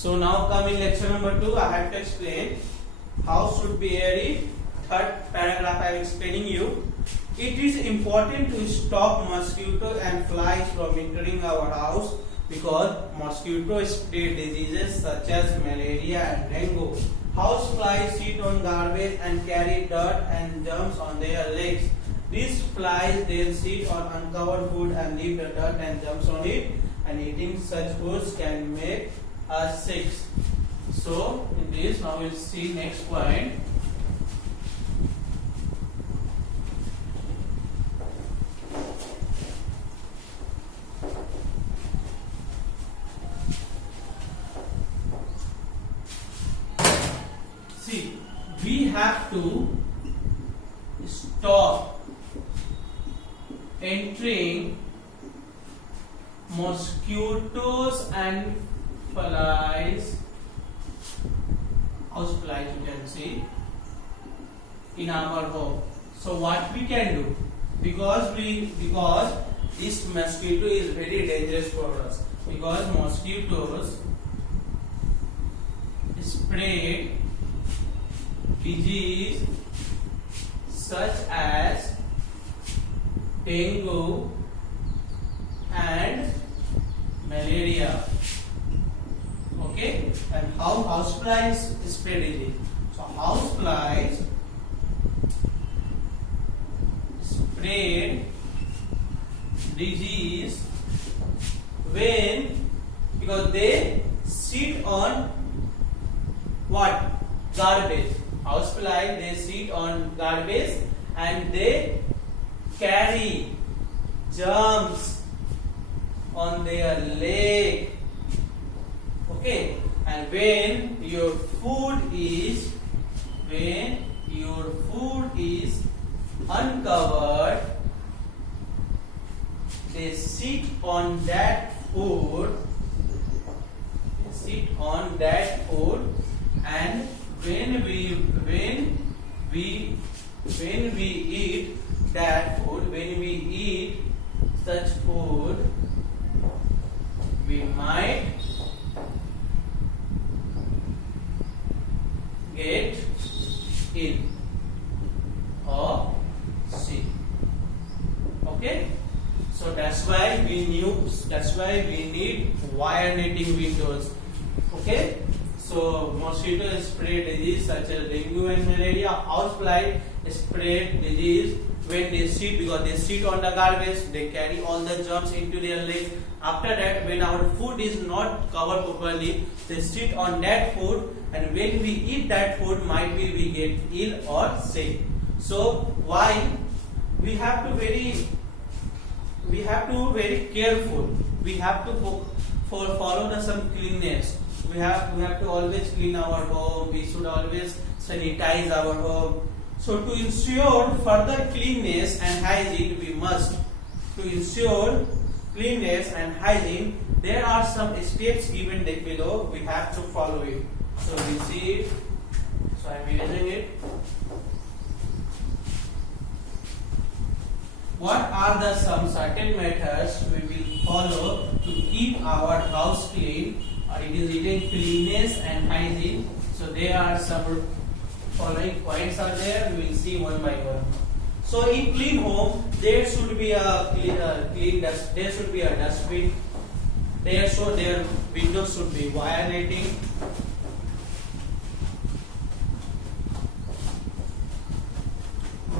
So now come in lecture number 2. I have to explain how should be airy. Third paragraph I am explaining you. It is important to stop mosquitoes and flies from entering our house because mosquitoes spread diseases such as malaria and dengue. House flies sit on garbage and carry dirt and germs on their legs. These flies then sit on uncovered food and leave the dirt and germs on it, and eating such foods can make us sick. So in this now we'll see next point. See, we have to stop entering mosquitoes and flies, house flies you can see, in our home. So what we can do, because this mosquito is very dangerous for us, because mosquitoes spread disease such as dengue and malaria. Okay, and how houseflies spread disease? So houseflies spread disease because they sit on what? Garbage. Housefly, they sit on garbage and they carry germs on their leg. Okay, and when your food is uncovered, they sit on that food. And when we eat that food, when we eat such food, we might get ill or sick. Okay, so that's why we need wire netting windows. Okay, so mosquitoes spread disease such as dengue and malaria. Housefly spread disease when they sit, because they sit on the garbage, they carry all the germs into their legs. After that, when our food is not covered properly, they sit on that food, and when we eat that food, might be we get ill or sick. So why we have to very careful. We have to follow some cleanness. We have to always clean our home. We should always sanitize our home. So to ensure further cleanness and hygiene, there are some steps given below. We have to follow it. So we see it. So I am erasing it. What are some certain methods we will follow to keep our house clean? Or it is written cleanliness and hygiene. So there are some following points are there. We will see one by one. So in clean home, there should be a there should be a dustbin. Their windows should be wire netting.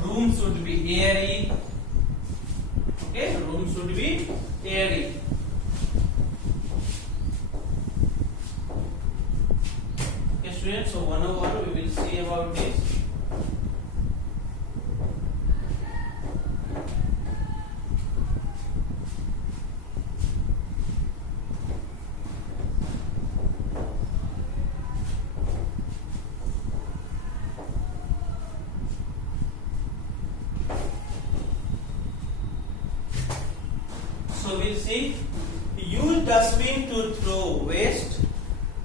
Room should be airy. Okay, room should be airy. Okay, students. So 101 we will see about this. So we'll see, use dustbin to throw waste.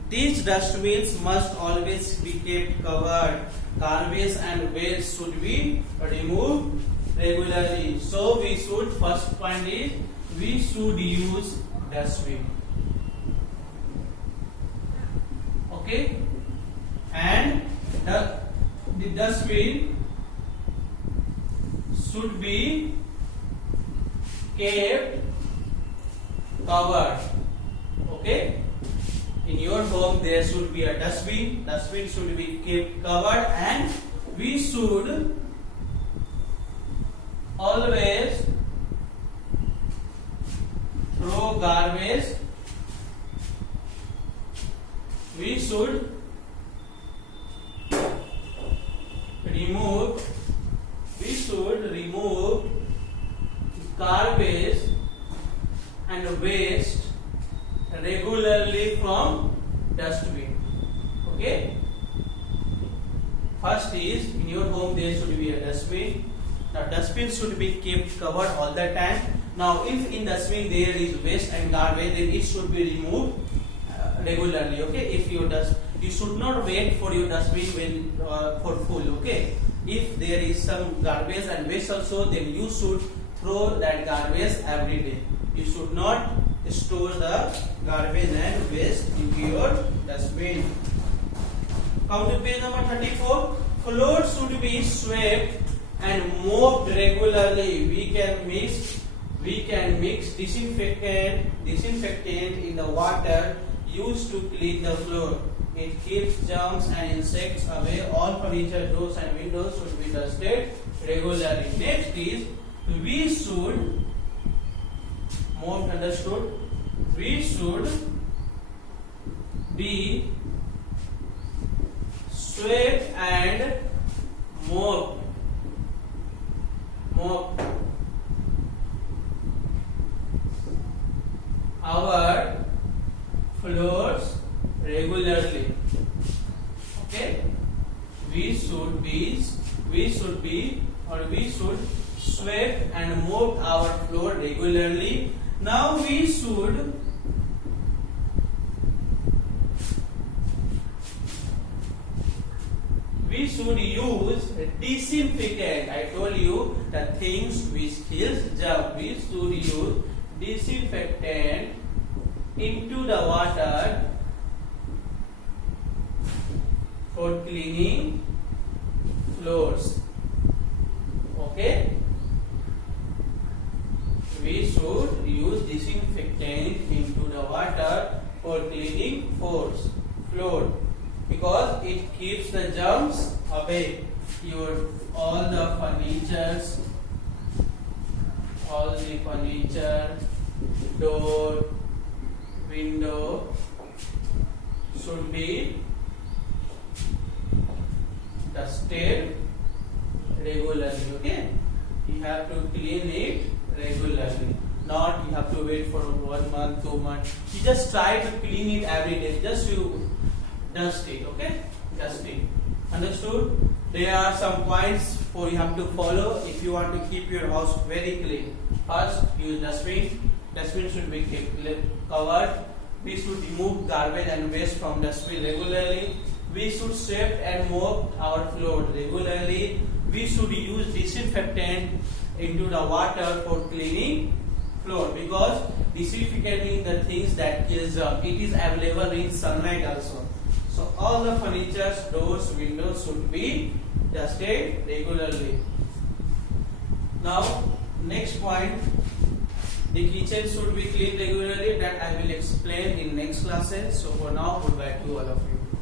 These dustbins must always be kept covered. Garbage and waste should be removed regularly. So we should, first point is, we should use dustbin. Okay, and the dustbin should be kept covered. Okay, in your home there should be a dustbin. Dustbin should be kept covered, and we should always throw garbage. We should remove garbage and waste regularly from dustbin. Okay, first is, in your home there should be a dustbin. Now dustbin should be kept covered all the time. Now if in dustbin there is waste and garbage, then it should be removed regularly. Okay, if you should not wait for your dustbin when for full. Okay, if there is some garbage and waste also, then you should throw that garbage every day. You should not store the garbage and waste into your dustbin. Come to page number 34. Floors should be swept and mopped regularly. We can mix disinfectant in the water used to clean the floor. It keeps germs and insects away. All furniture, doors and windows should be dusted regularly. Next is, we should, more understood, we should be swept and mopped our floors regularly. Okay, we should sweep and mop our floor regularly. Now we should use disinfectant. I told you the things which kills germs. We should use disinfectant into the water for cleaning floors. Okay, we should use disinfectant into the water for cleaning floors because it keeps the germs away. All the furniture, door, window should be dusted regularly. Okay, you have to clean it regularly. Not you have to wait for 1 month, 2 months. You just try to clean it every day. Just you dust it. Okay, dust it. Understood? There are some points for you have to follow if you want to keep your house very clean. First, use dustbin. Dustbin should be kept covered. We should remove garbage and waste from dustbin regularly. We should sweep and mop our floor regularly. We should use disinfectant into the water for cleaning floor because disinfecting the things that kills germs. It is available in sunlight also. So all the furniture, doors, windows should be dusted regularly. Now next point, the kitchen should be cleaned regularly. That I will explain in next classes. So for now, goodbye to all of you.